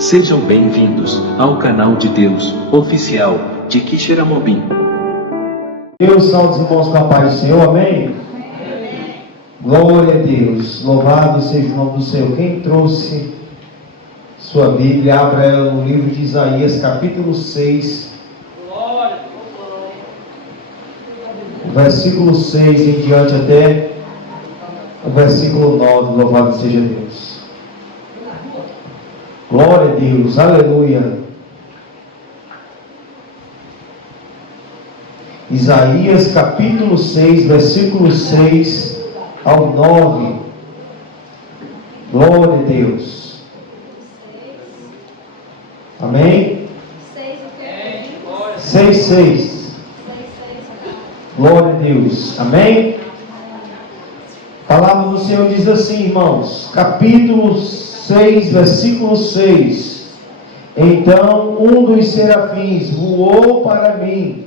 Sejam bem-vindos ao canal de Deus oficial de Quixeramobim. Deus, salve os irmãos com a paz do Senhor, amém? Glória a Deus, louvado seja o nome do Senhor. Quem trouxe sua Bíblia, abra ela no livro de Isaías, capítulo 6, versículo 6 em diante até o versículo 9, louvado seja Deus. Glória a Deus, aleluia. Isaías capítulo 6, versículo 6 ao 9. Glória a Deus. Amém? 6. Glória a Deus. Amém? A palavra do Senhor diz assim, irmãos, capítulo 6, versículo 6. Então um dos serafins voou para mim,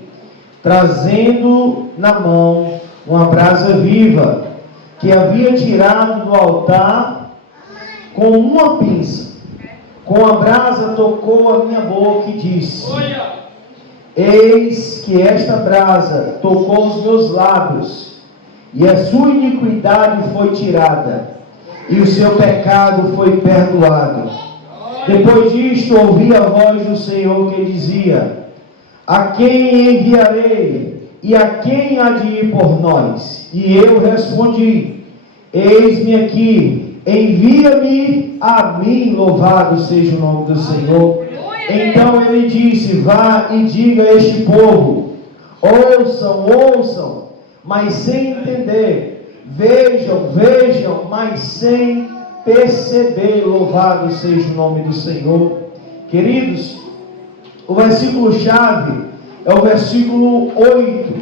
trazendo na mão uma brasa viva, que havia tirado do altar com uma pinça. Com a brasa tocou a minha boca e disse: eis que esta brasa tocou os meus lábios, e a sua iniquidade foi tirada, e o seu pecado foi perdoado. Depois disto ouvi a voz do Senhor que dizia: a quem enviarei? E a quem há de ir por nós? E eu respondi: eis-me aqui, envia-me a mim, louvado seja o nome do Senhor. Então ele disse: vá e diga a este povo: ouçam, mas sem entender. Vejam, mas sem perceber. Louvado seja o nome do Senhor. Queridos, o versículo-chave é o versículo 8,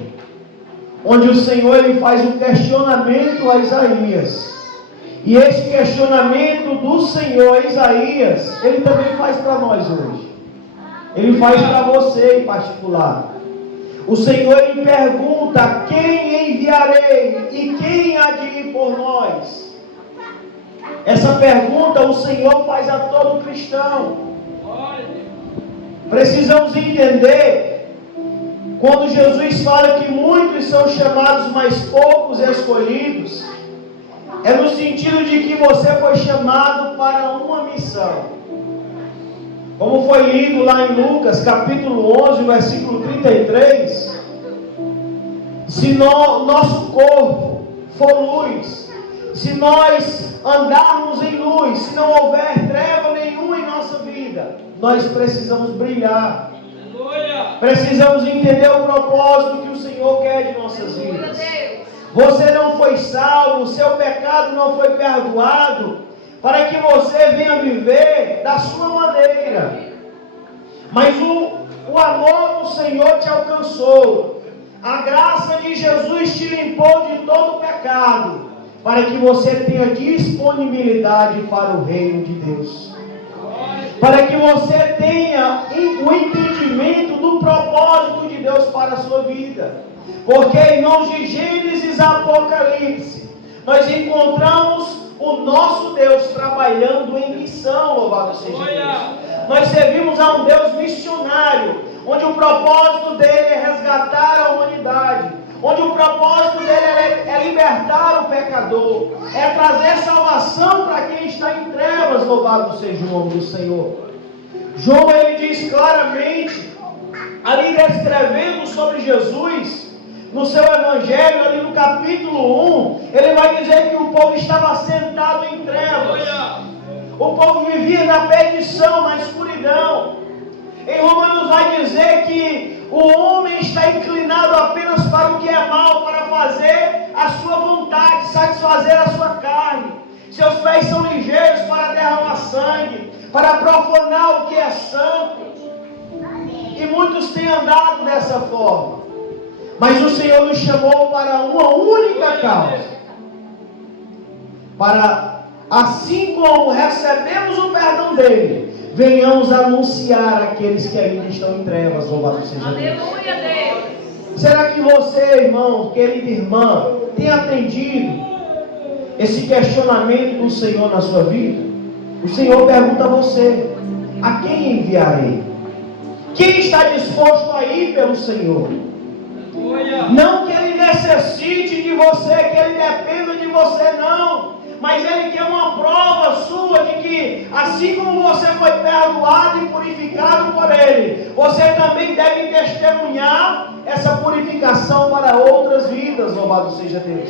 onde o Senhor ele faz um questionamento a Isaías. E esse questionamento do Senhor a Isaías, ele também faz para nós hoje. Ele faz para você em particular. O Senhor ele pergunta: quem enviarei e quem há de ir por nós? Essa pergunta o Senhor faz a todo cristão. Precisamos entender, quando Jesus fala que muitos são chamados, mas poucos escolhidos, é no sentido de que você foi chamado para uma missão. Como foi lido lá em Lucas, capítulo 11, versículo 33, se nosso corpo for luz, se nós andarmos em luz, se não houver treva nenhuma em nossa vida, nós precisamos brilhar. Precisamos entender o propósito que o Senhor quer de nossas vidas. Você não foi salvo, seu pecado não foi perdoado para que você venha viver da sua maneira. Mas o amor do Senhor te alcançou. A graça de Jesus te limpou de todo o pecado, para que você tenha disponibilidade para o reino de Deus. Para que você tenha o entendimento do propósito de Deus para a sua vida. Porque, irmãos, de Gênesis a Apocalipse, nós encontramos o nosso Deus trabalhando em missão, louvado seja Deus. Nós servimos a um Deus missionário, onde o propósito dele é resgatar a humanidade, onde o propósito dele é libertar o pecador, é trazer salvação para quem está em trevas, louvado seja o nome do Senhor. João ele diz claramente, ali descrevendo sobre Jesus, no seu evangelho, ali no capítulo 1, ele vai dizer que o povo estava sentado em trevas. O povo vivia na perdição, na escuridão. Em Romanos vai dizer que o homem está inclinado apenas para o que é mal, para fazer a sua vontade, satisfazer a sua carne. Seus pés são ligeiros para derramar sangue, para profanar o que é santo. E muitos têm andado dessa forma. Mas o Senhor nos chamou para uma única causa. Para, assim como recebemos o perdão dele, venhamos anunciar àqueles que ainda estão em trevas. Louvado seja Deus. Aleluia, Deus. Será que você, irmão, querida irmã, tem atendido esse questionamento do Senhor na sua vida? O Senhor pergunta a você: a quem enviarei? Quem está disposto a ir pelo Senhor? Não que Ele necessite de você, que Ele dependa de você, não. Mas Ele quer uma prova sua de que, assim como você foi perdoado e purificado por Ele, você também deve testemunhar essa purificação para outras vidas, louvado seja Deus.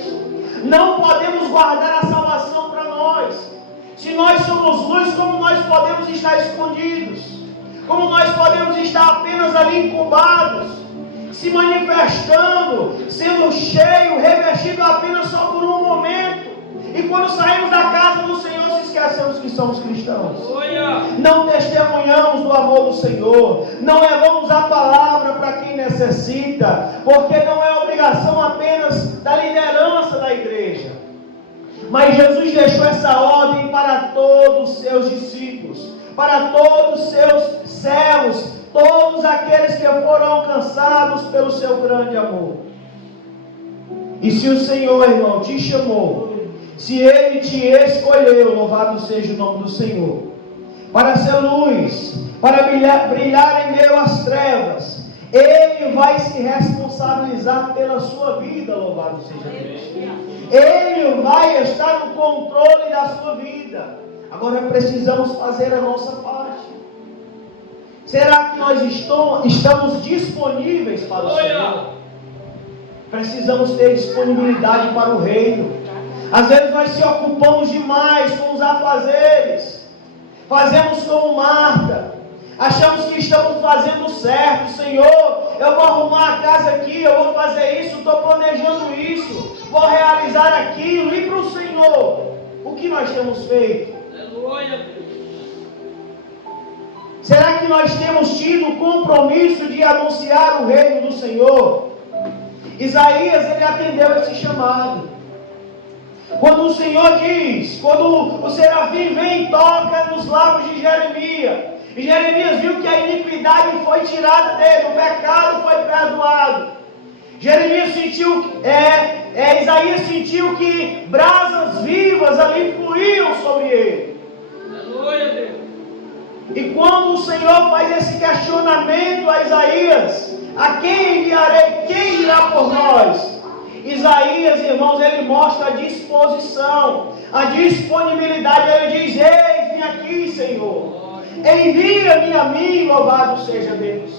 Não podemos guardar a salvação para nós. Se nós somos luz, como nós podemos estar escondidos? Como nós podemos estar apenas ali incubados, se manifestando, sendo cheio, revestido apenas só por um momento? E quando saímos da casa do Senhor, se esquecemos que somos cristãos. Não testemunhamos do amor do Senhor. Não levamos a palavra para quem necessita. Porque não é obrigação apenas da liderança da igreja. Mas Jesus deixou essa ordem para todos os seus discípulos, para todos os seus servos, todos aqueles que foram alcançados pelo seu grande amor. E se o Senhor, irmão, te chamou, se Ele te escolheu, louvado seja o nome do Senhor, para ser luz, para brilhar em meio às trevas, Ele vai se responsabilizar pela sua vida, louvado seja Deus. Ele vai estar no controle da sua vida. Agora precisamos fazer a nossa parte. Será que nós estamos disponíveis para o Senhor? Precisamos ter disponibilidade para o reino. Às vezes nós se ocupamos demais com os afazeres. Fazemos como Marta. Achamos que estamos fazendo certo. Senhor, eu vou arrumar a casa aqui, eu vou fazer isso, estou planejando isso, vou realizar aquilo. E para o Senhor, o que nós temos feito? Será que nós temos tido o compromisso de anunciar o reino do Senhor? Isaías, ele atendeu esse chamado. Quando o Senhor diz, quando o serafim vem e toca nos lábios de Jeremias, e Jeremias viu que a iniquidade foi tirada dele, o pecado foi perdoado. Jeremias sentiu, Isaías sentiu que brasas vivas ali fluíam sobre ele. Aleluia, Deus. E quando o Senhor faz esse questionamento a Isaías, a quem enviarei? Quem irá por nós? Isaías, irmãos, ele mostra a disposição, a disponibilidade. Ele diz: eis-me aqui, Senhor, envia-me a mim, louvado seja Deus.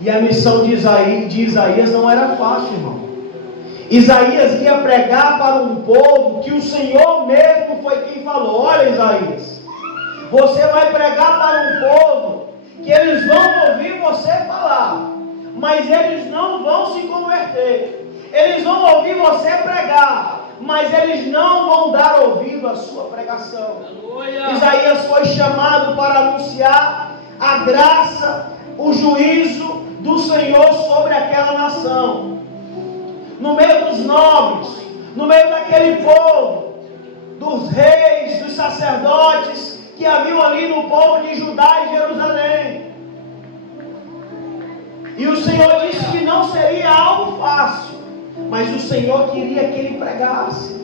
E a missão de Isaías não era fácil, irmão. Isaías ia pregar para um povo que o Senhor mesmo foi quem falou: olha, Isaías, você vai pregar para um povo que eles vão ouvir você falar, mas eles não vão se converter. Eles vão ouvir você pregar, mas eles não vão dar ouvido à sua pregação. Aleluia. Isaías foi chamado para anunciar a graça, o juízo do Senhor sobre aquela nação. No meio dos nobres, no meio daquele povo, dos reis, dos sacerdotes que haviam ali no povo de Judá e Jerusalém. E o Senhor disse que não seria algo fácil, mas o Senhor queria que ele pregasse.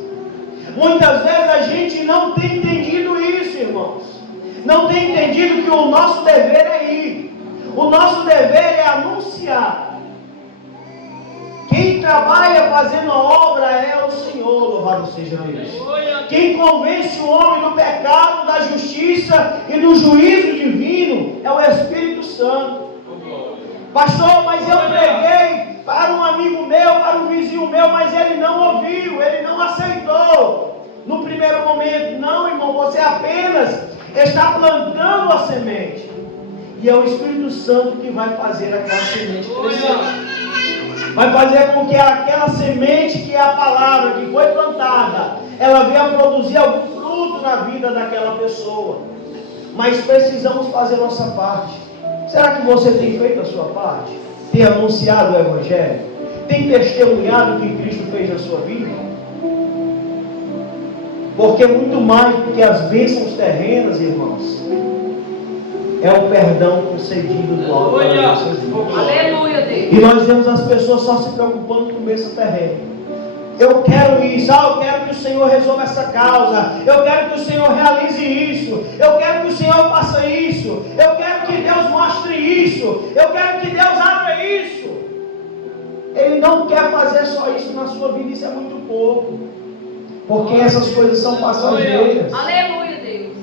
Muitas vezes a gente não tem entendido isso, irmãos. Não tem entendido que o nosso dever é ir. O nosso dever é anunciar. Quem trabalha fazendo a obra é o Senhor, louvado seja Deus. Quem convence o homem do pecado, da justiça e do juízo divino é o Espírito Santo. Pastor, mas eu preguei para um amigo meu, para um vizinho meu, mas ele não ouviu, ele não aceitou. No primeiro momento, não, irmão, você apenas está plantando a semente. E é o Espírito Santo que vai fazer aquela semente crescer. Vai fazer com que aquela semente, que é a palavra que foi plantada, ela venha produzir algum fruto na vida daquela pessoa. Mas precisamos fazer a nossa parte. Será que você tem feito a sua parte? Tem anunciado o Evangelho? Tem testemunhado o que Cristo fez na sua vida? Porque muito mais do que as bênçãos terrenas, irmãos, é o perdão concedido do alto para nossas vidas. Aleluia, Deus. E nós vemos as pessoas só se preocupando com bênção terrena. Eu quero isso, eu quero que o Senhor resolva essa causa, eu quero que o Senhor realize isso, eu quero que o Senhor faça isso. isso, eu quero que Deus mostre isso, eu quero que Deus abra isso. Ele não quer fazer só isso na sua vida, isso é muito pouco, porque essas coisas são passageiras. Aleluia, Deus.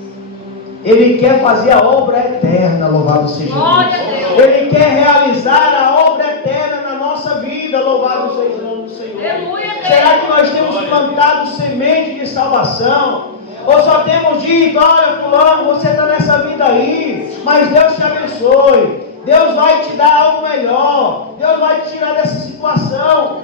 Ele quer fazer a obra eterna, louvado seja Deus. Ele quer realizar a obra eterna na nossa vida, louvado seja o nome do Senhor. Aleluia, Deus. Será que nós temos plantado semente de salvação? Ou só temos dito, olha fulano, você está nessa vida aí, mas Deus te abençoe, Deus vai te dar algo melhor, Deus vai te tirar dessa situação.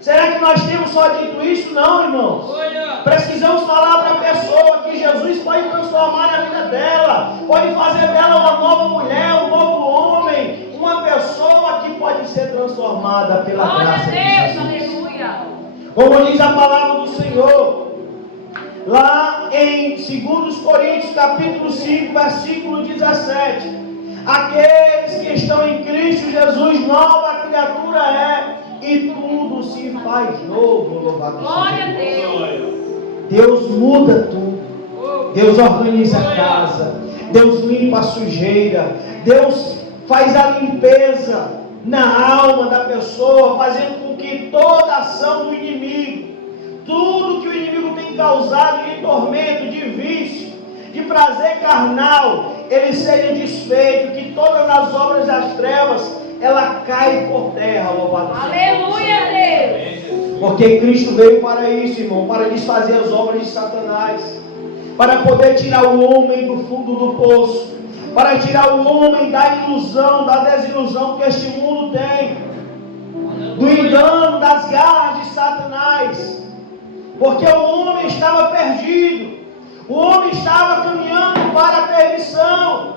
Será que nós temos só dito isso? Não, irmãos. Precisamos falar para a pessoa que Jesus pode transformar a vida dela, pode fazer dela uma nova mulher, um novo homem, uma pessoa que pode ser transformada pela graça de Jesus. Aleluia. Como diz a palavra do Senhor, lá em 2 Coríntios capítulo 5, versículo 17, aqueles que estão em Cristo Jesus, nova criatura é, e tudo se faz novo, louvado seja Deus. Deus muda tudo, Deus organiza a casa, Deus limpa a sujeira, Deus faz a limpeza na alma da pessoa, fazendo com que toda ação do inimigo, tudo que o inimigo tem causado de tormento, de vício, de prazer carnal, ele seja desfeito, que todas as obras das trevas, ela cai por terra, louvado seja Deus. Aleluia, Deus. Porque Cristo veio para isso, irmão, para desfazer as obras de Satanás, para poder tirar o homem do fundo do poço, para tirar o homem da ilusão, da desilusão que este mundo tem, do engano, das garras de Satanás. Porque o homem estava perdido, o homem estava caminhando para a perdição,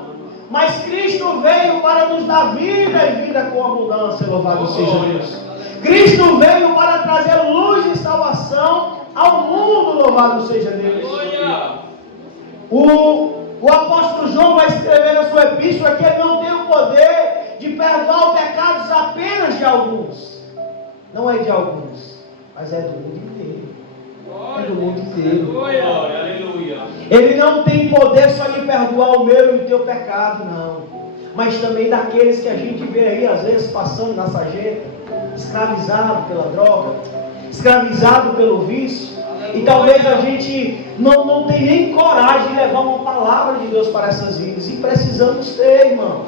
mas Cristo veio para nos dar vida e vida com abundância, louvado seja Deus. Cristo veio para trazer luz e salvação ao mundo, louvado seja Deus. O apóstolo João vai escrever na sua epístola que ele não tem o poder de perdoar os pecados apenas de alguns. Não é de alguns, mas é do mundo inteiro. É do mundo inteiro. Ele não tem poder só de perdoar o meu e o teu pecado, não. Mas também daqueles que a gente vê aí, às vezes, passando na sarjeta, escravizado pela droga, escravizado pelo vício. E talvez a gente não tenha nem coragem de levar uma palavra de Deus para essas vidas. E precisamos ter, irmãos.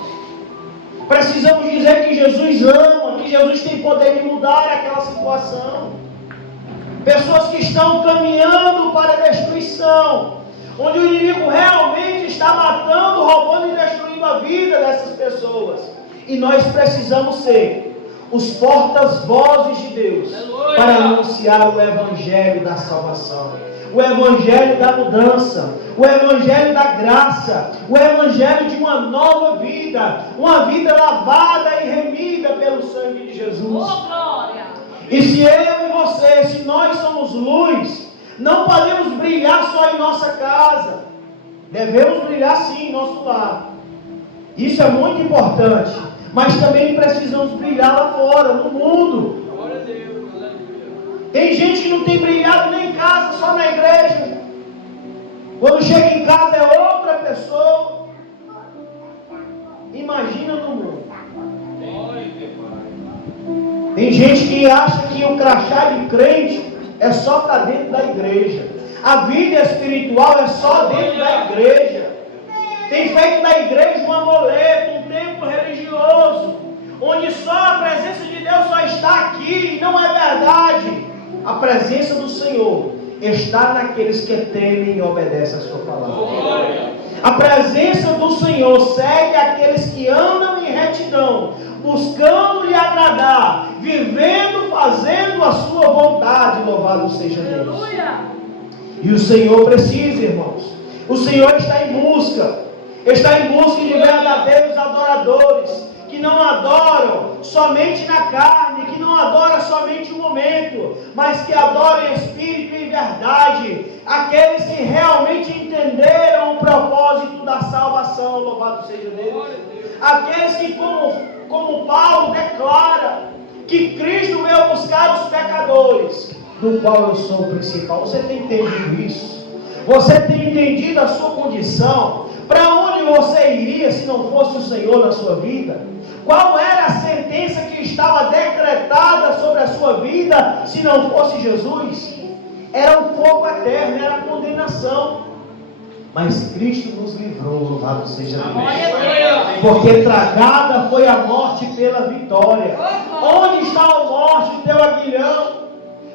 Precisamos dizer que Jesus ama, que Jesus tem poder de mudar aquela situação. Pessoas que estão caminhando para a destruição, onde o inimigo realmente está matando, roubando e destruindo a vida dessas pessoas. E nós precisamos ser os porta-vozes de Deus para anunciar o evangelho da salvação, o evangelho da mudança, o evangelho da graça, o evangelho de uma nova vida, uma vida lavada e remida pelo sangue de Jesus. E se eu e você, se nós somos luz, não podemos brilhar só em nossa casa, devemos brilhar sim em nosso lar. Isso é muito importante, mas também precisamos brilhar lá fora, no mundo. Tem gente que não tem brilhado nem em casa, só na igreja. Quando chega em casa é outra pessoa. Imagina no mundo. Tem gente que acha que o crachá de crente é só para dentro da igreja. A vida espiritual é só dentro da igreja. Tem feito da igreja um amuleto, um templo religioso, onde só a presença de Deus só está aqui, e não é verdade. A presença do Senhor está naqueles que temem e obedecem a sua palavra. A presença do Senhor segue aqueles que andam em retidão, buscando lhe agradar, vivendo, fazendo a sua vontade. Louvado seja Deus. E o Senhor precisa, irmãos. O Senhor está em busca de verdadeiros adoradores, que não adoram somente na carne, que não adoram somente um momento, mas que adoram em espírito e em verdade, aqueles que realmente entenderam o propósito da salvação. Louvado seja Deus. Aqueles que, como Paulo declara, que Cristo veio buscar os pecadores, do qual eu sou o principal. Você tem entendido isso? Você tem entendido a sua condição? Para onde você iria? se não fosse o Senhor na sua vida? Qual era a sentença que estava decretada sobre a sua vida se não fosse Jesus? Era o fogo eterno, era a condenação. Mas Cristo nos livrou, louvado seja Deus. Porque tragada foi a morte pela vitória. Onde está a morte, teu aguilhão?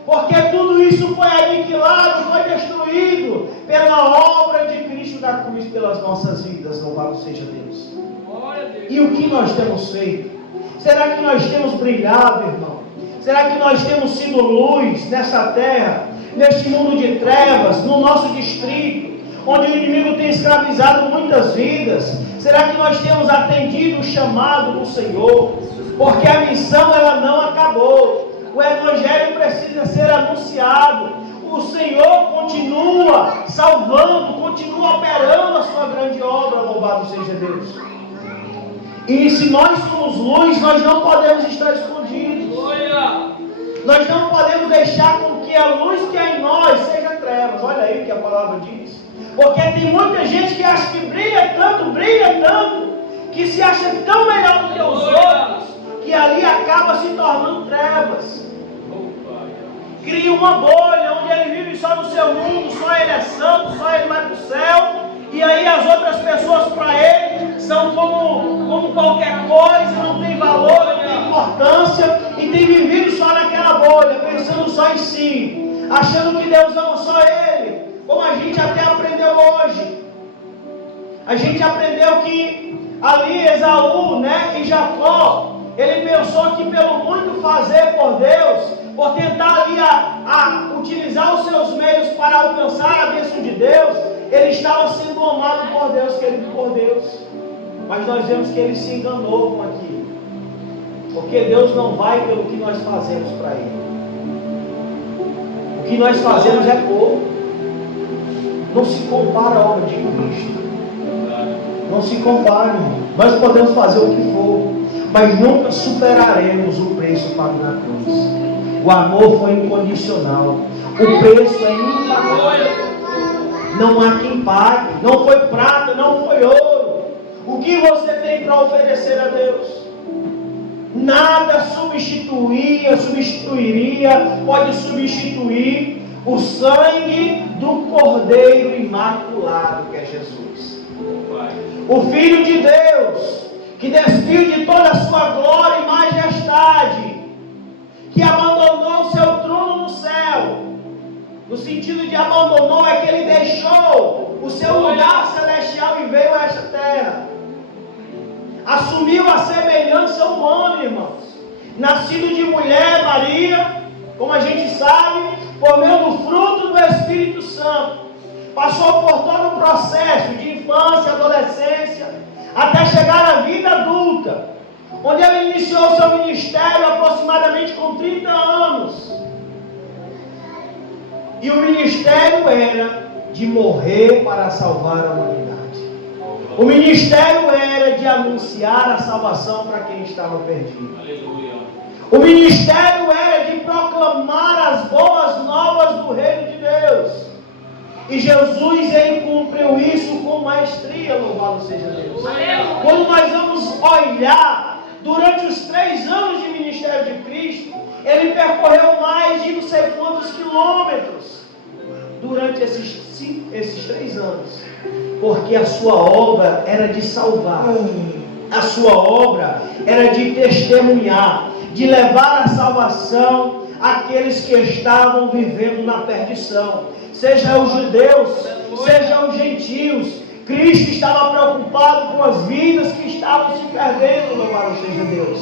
Porque tudo isso foi aniquilado, foi destruído pela obra de Cristo na cruz pelas nossas vidas, louvado seja Deus. E o que nós temos feito? Será que nós temos brilhado, irmão? Será que nós temos sido luz nessa terra, neste mundo de trevas, no nosso distrito, onde o inimigo tem escravizado muitas vidas? Será que nós temos atendido o chamado do Senhor? Porque a missão ela não acabou. O Evangelho precisa ser anunciado. O Senhor continua salvando, continua operando a sua grande obra, louvado seja Deus. E se nós somos luz, nós não podemos estar escondidos. Nós não podemos deixar com que a luz que há em nós seja trevas. Olha aí o que a palavra diz. Porque tem muita gente que acha que brilha tanto, que se acha tão melhor do que os outros, que ali acaba se tornando trevas. Cria uma bolha onde ele vive só no seu mundo, só ele é santo, só ele vai para o céu, e aí as outras pessoas para ele são como qualquer coisa, não tem valor, não tem importância, e tem vivido só naquela bolha, pensando só em si, achando que Deus ama só ele, como a gente até aprendeu hoje. A gente aprendeu que ali Esaú, e Jacó, ele pensou que pelo muito fazer por Deus, por tentar ali a utilizar os seus meios para alcançar a bênção de Deus, ele estava sendo amado por Deus, querido por Deus. Mas nós vemos que ele se enganou com aquilo. Porque Deus não vai pelo que nós fazemos para Ele. O que nós fazemos é pouco. Não se compara a obra de Cristo. Não se compara, irmão. Nós podemos fazer o que for, mas nunca superaremos o preço pago na cruz. O amor foi incondicional. O preço é impagável. Não há quem pague. Não foi prata, não foi ouro. O que você tem para oferecer a Deus? Nada substituiria, pode substituir o sangue do Cordeiro Imaculado, que é Jesus. O Filho de Deus, que despiu de toda a sua glória e majestade, que abandonou o seu trono no céu. No sentido de abandonou, é que ele deixou o seu lugar celestial e veio a esta terra. Assumiu a semelhança humana, irmãos. Nascido de mulher, Maria, como a gente sabe, por meio do fruto do Espírito Santo. Passou por todo o processo de infância, adolescência, até chegar à vida adulta, onde ele iniciou o seu ministério aproximadamente com 30 anos. E o ministério era de morrer para salvar a humanidade. O ministério era de anunciar a salvação para quem estava perdido. Aleluia. O ministério era de proclamar as boas novas do reino de Deus. E Jesus, ele cumpriu isso com maestria, louvado seja Deus. Aleluia. Quando nós vamos olhar, durante os 3 anos de ministério de Cristo, ele percorreu mais de não sei quantos quilômetros durante esses 3 anos. Porque a sua obra era de salvar. A sua obra era de testemunhar, de levar a salvação àqueles que estavam vivendo na perdição. Seja os judeus, seja os gentios. Cristo estava preocupado com as vidas que estavam se perdendo, louvado seja Deus.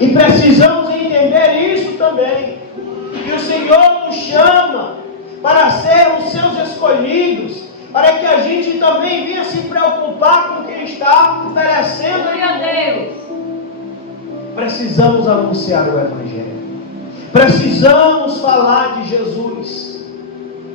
E precisamos entender isso também. Que o Senhor nos chama para sermos seus escolhidos, para que a gente também venha se preocupar com quem está perecendo. Precisamos anunciar o Evangelho. Precisamos falar de Jesus.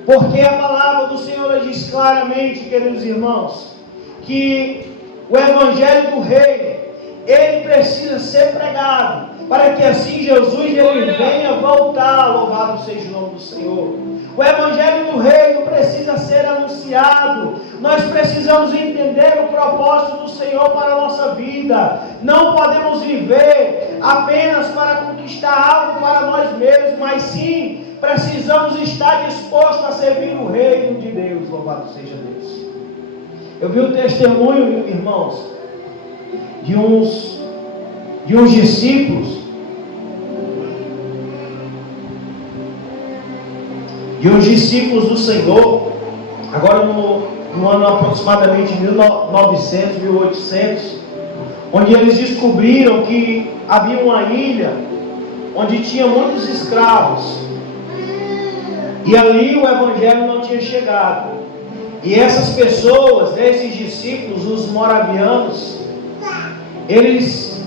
Porque a palavra do Senhor diz claramente, queridos irmãos, que o Evangelho do Reino, ele precisa ser pregado, para que assim Jesus ele venha voltar, louvado seja o nome do Senhor. O Evangelho do Reino precisa ser anunciado. Nós precisamos entender o propósito do Senhor para a nossa vida. Não podemos viver apenas para conquistar algo para nós mesmos, mas sim precisamos estar dispostos a servir o Reino de Deus. Louvado seja Deus. Eu vi um testemunho, irmãos, de uns discípulos, do Senhor, agora no ano aproximadamente 1900, 1800, onde eles descobriram que havia uma ilha onde tinha muitos escravos, e ali o Evangelho não tinha chegado. E essas pessoas, esses discípulos, os moravianos, eles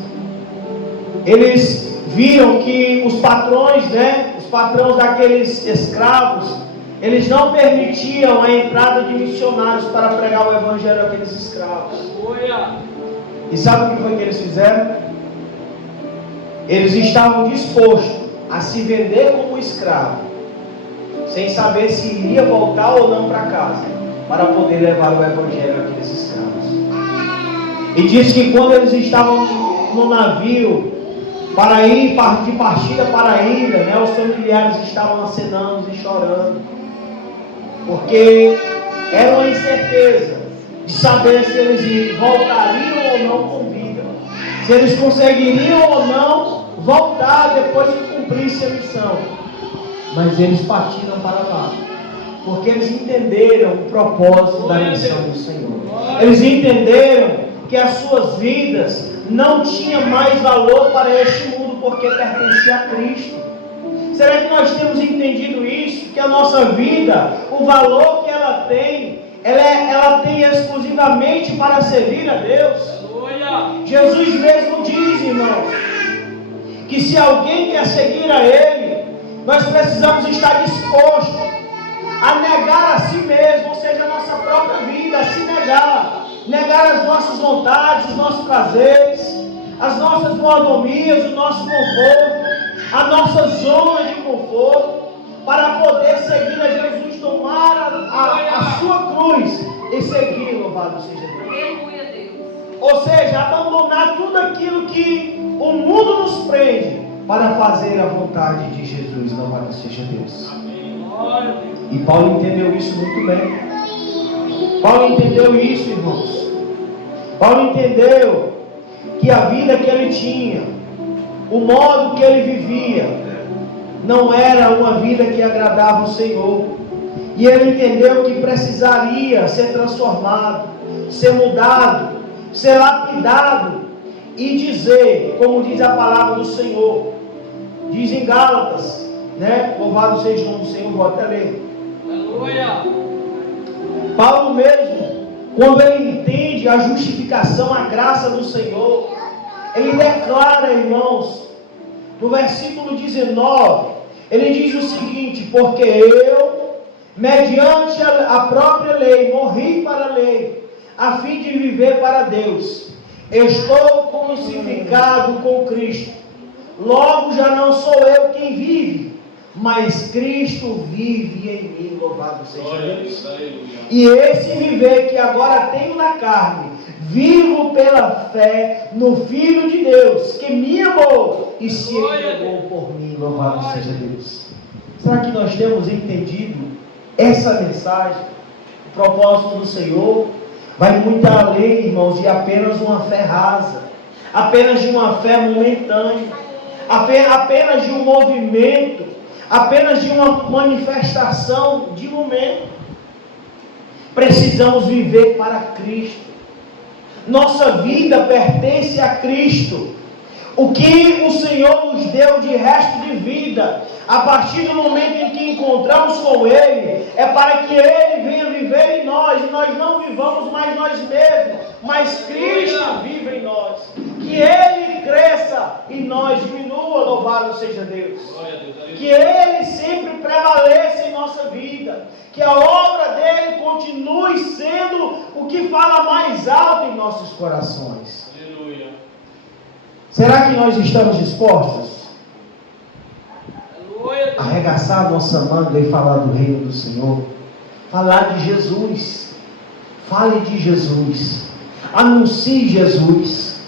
viram que os patrões, os patrões daqueles escravos, eles não permitiam a entrada de missionários para pregar o Evangelho àqueles escravos. E sabe o que foi que eles fizeram? Eles estavam dispostos a se vender como escravo, sem saber se iria voltar ou não para casa, para poder levar o Evangelho àqueles escravos. E diz que quando eles estavam no navio, para ir de partida para a ilha, os familiares estavam acenando e chorando, porque era uma incerteza de saber se eles voltariam ou não com vida, se eles conseguiriam ou não voltar depois que cumprisse a missão. Mas eles partiram para lá, porque eles entenderam o propósito da missão do Senhor. Eles entenderam que as suas vidas não tinham mais valor para este mundo, porque pertencia a Cristo. Será que nós temos entendido isso? Que a nossa vida, o valor que ela tem exclusivamente para servir a Deus. Jesus mesmo diz, irmãos, que se alguém quer seguir a Ele, nós precisamos estar dispostos a negar a si mesmo, ou seja, a nossa própria vida, a se negar as nossas vontades, os nossos prazeres, as nossas mordomias, o nosso conforto, a nossa zona de conforto, para poder seguir a Jesus, tomar a sua cruz e seguir, louvado seja Deus. Ou seja, abandonar tudo aquilo que o mundo nos prende para fazer a vontade de Jesus, louvado seja Deus. E Paulo entendeu isso muito bem. Paulo entendeu isso, irmãos. Paulo entendeu que a vida que ele tinha, o modo que ele vivia, não era uma vida que agradava o Senhor. E ele entendeu que precisaria ser transformado, ser mudado, ser lapidado e dizer, como diz a palavra do Senhor, diz em Gálatas, louvado seja o nome do Senhor, vou até ler. Aleluia. Paulo mesmo, quando ele entende a justificação, a graça do Senhor, ele declara, irmãos, no versículo 19, ele diz o seguinte: porque eu, mediante a própria lei, morri para a lei, a fim de viver para Deus. Estou crucificado com Cristo. Logo já não sou eu quem vive, mas Cristo vive em mim, louvado seja Deus. E esse viver que agora tenho na carne, vivo pela fé no Filho de Deus, que me amou e se entregou por mim, louvado seja Deus. Será que nós temos entendido essa mensagem? O propósito do Senhor vai muito além, irmãos, de apenas uma fé rasa, apenas de uma fé momentânea, apenas de um movimento, apenas de uma manifestação de momento. Precisamos viver para Cristo. Nossa vida pertence a Cristo. O que o Senhor nos deu de resto de vida, a partir do momento em que encontramos com Ele, é para que Ele venha viver em nós, e nós não vivamos mais nós mesmos, mas Cristo vive em nós. Que Ele cresça e nós diminua, louvado seja Deus. Que Ele sempre prevaleça em nossa vida, que a obra dEle continue sendo o que fala mais alto em nossos corações. Será que nós estamos dispostos arregaçar a nossa manga e falar do reino do Senhor. Falar de Jesus. Fale de Jesus. Anuncie Jesus.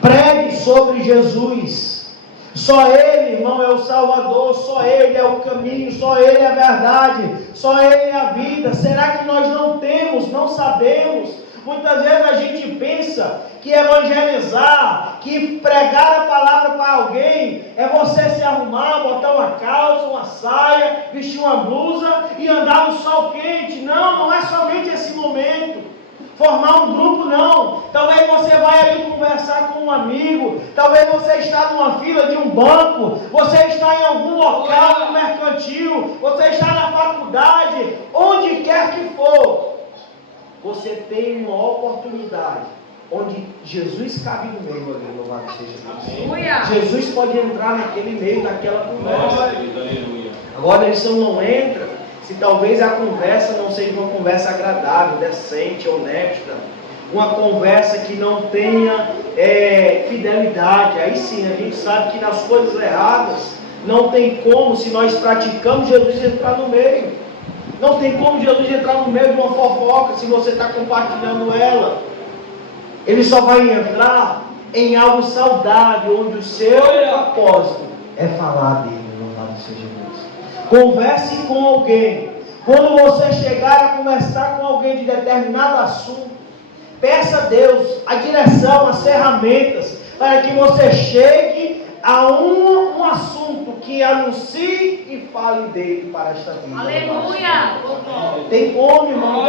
Pregue sobre Jesus. Só Ele, irmão, é o Salvador. Só Ele é o caminho. Só Ele é a verdade. Só Ele é a vida. Será que nós não temos, não sabemos? Muitas vezes a gente pensa que evangelizar, que pregar a palavra para alguém, é você se arrumar, botar uma calça, uma saia, vestir uma blusa e andar no sol quente. Não, não é somente esse momento. Formar um grupo, não. Talvez você vai ali conversar com um amigo, talvez você está numa fila de um banco, você está em algum local no mercantil, você está na faculdade, onde quer que for. Você tem uma oportunidade onde Jesus cabe no meio ali, louvado seja Deus. Jesus pode entrar naquele meio, naquela conversa. Agora ele só não entra se talvez a conversa não seja uma conversa agradável, decente, honesta, uma conversa que não tenha fidelidade. Aí sim, a gente sabe que nas coisas erradas não tem como, se nós praticamos, Jesus entrar no meio. Não tem como Jesus entrar no meio de uma fofoca se você está compartilhando ela. Ele só vai entrar em algo saudável, onde o seu propósito é falar dele, louvado seja Deus. Converse com alguém. Quando você chegar a conversar com alguém de determinado assunto, peça a Deus a direção, as ferramentas, para que você chegue a um assunto que anuncie e fale dele para esta vida. Aleluia! Tem como, irmão,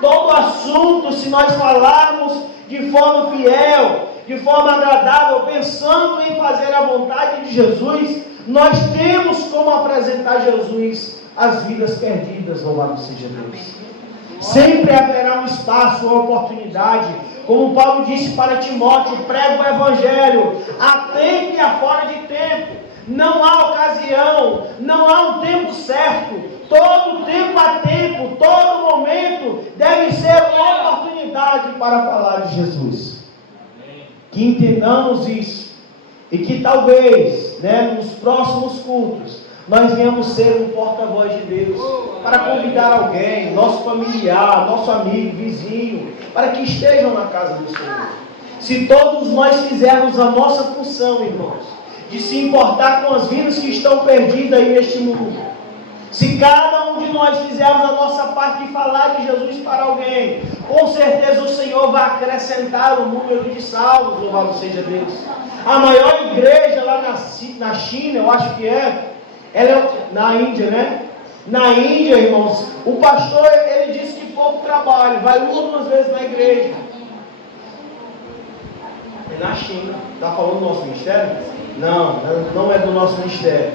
todo assunto, se nós falarmos de forma fiel, de forma agradável, pensando em fazer a vontade de Jesus, nós temos como apresentar Jesus às vidas perdidas, louvado seja Deus. Sempre haverá um espaço, uma oportunidade. Como Paulo disse para Timóteo, prega o Evangelho, a tempo e a fora de tempo. Não há ocasião, não há um tempo certo. Todo tempo há tempo, todo momento deve ser uma oportunidade para falar de Jesus. Que entendamos isso. E que talvez, nos próximos cultos, nós venhamos ser um porta-voz de Deus, para convidar alguém, nosso familiar, nosso amigo, vizinho, para que estejam na casa do Senhor. Se todos nós fizermos a nossa função, irmãos, de se importar com as vidas que estão perdidas aí neste mundo, se cada um de nós fizermos a nossa parte de falar de Jesus para alguém, com certeza o Senhor vai acrescentar o número de salvos, louvado seja Deus. A maior igreja lá na China, eu acho que ela é na Índia, né? Na Índia, irmãos, o pastor, ele disse que pouco trabalho, vai uma ou duas vezes na igreja. É na China. Está falando do nosso ministério? Não é do nosso ministério.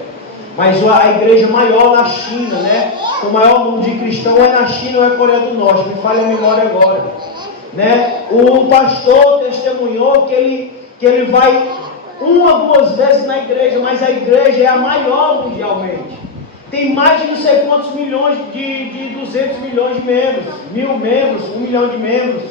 Mas a igreja maior na China, né? O maior número de cristãos é na China ou é Coreia do Norte, me falha a memória agora. Né? O pastor testemunhou que ele vai uma ou duas vezes na igreja, mas a igreja é a maior mundialmente. Tem mais de não sei quantos milhões, de 200 milhões de membros, 1.000 membros, 1 milhão de membros.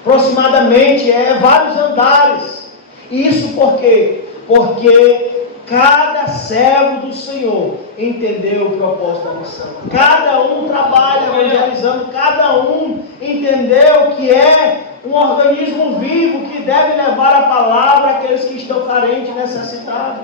Aproximadamente, vários andares. Isso por quê? Porque cada servo do Senhor entendeu o propósito da missão. Cada um trabalha evangelizando, cada um entendeu que é um organismo vivo que deve levar a palavra àqueles que estão carentes e necessitados.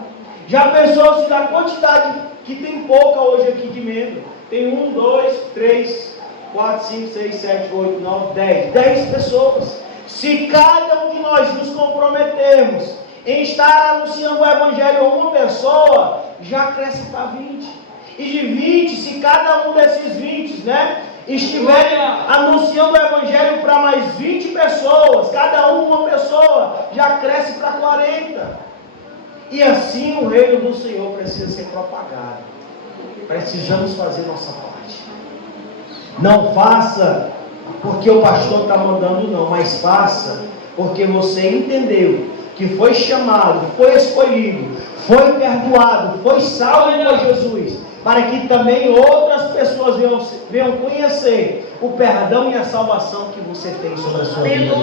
Já pensou se da quantidade que tem pouca hoje aqui de membro? Tem 1, 2, 3, 4, 5, 6, 7, 8, 9, 10. 10 pessoas. Se cada um de nós nos comprometermos em estar anunciando o Evangelho a uma pessoa, já cresce para 20. E de 20, se cada um desses 20, estiverem anunciando o Evangelho para mais 20 pessoas, cada uma pessoa, já cresce para 40. E assim o reino do Senhor precisa ser propagado. Precisamos fazer nossa parte. Não faça porque o pastor está mandando, não, mas faça porque você entendeu que foi chamado, foi escolhido, foi perdoado, foi salvo por Jesus, para que também outras pessoas venham conhecer o perdão e a salvação que você tem sobre a sua vida.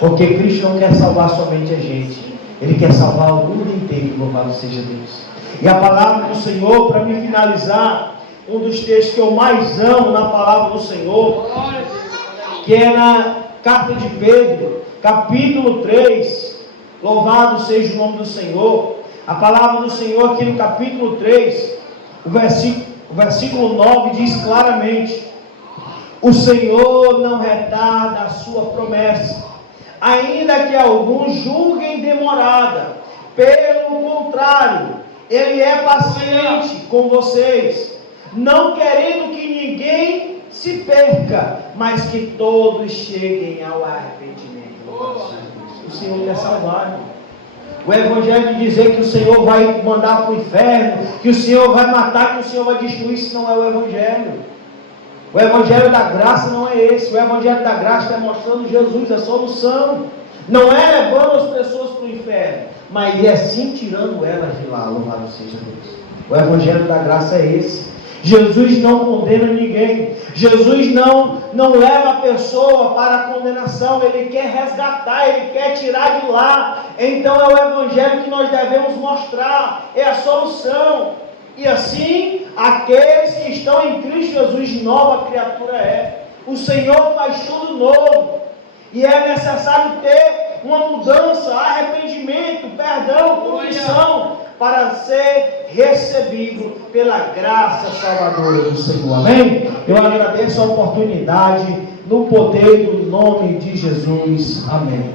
Porque Cristo não quer salvar somente a gente, Ele quer salvar o mundo inteiro, louvado seja Deus. E a palavra do Senhor, para me finalizar, um dos textos que eu mais amo na palavra do Senhor, que é na carta de Pedro, capítulo 3, louvado seja o nome do Senhor. A palavra do Senhor aqui no capítulo 3, o versículo 9 diz claramente: o Senhor não retarda a sua promessa, ainda que alguns julguem demorada. Pelo contrário, Ele é paciente com vocês, não querendo que ninguém se perca, mas que todos cheguem ao arrependimento. O Senhor quer salvar, irmão. O evangelho de dizer que o Senhor vai mandar para o inferno, que o Senhor vai matar, que o Senhor vai destruir, isso não é o evangelho. O evangelho da graça não é esse. O evangelho da graça está mostrando Jesus, a solução. Não é levando as pessoas para o inferno, mas é sim tirando elas de lá. Louvado seja Deus. O evangelho da graça é esse. Jesus não condena ninguém. Jesus não leva a pessoa para a condenação. Ele quer resgatar, Ele quer tirar de lá. Então é o evangelho que nós devemos mostrar. É a solução. E assim, aqueles que estão em Cristo Jesus, nova criatura é. O Senhor faz tudo novo. E é necessário ter uma mudança, arrependimento, perdão, confissão, para ser recebido pela graça salvadora do Senhor. Amém? Eu agradeço a oportunidade, no poder do nome de Jesus. Amém.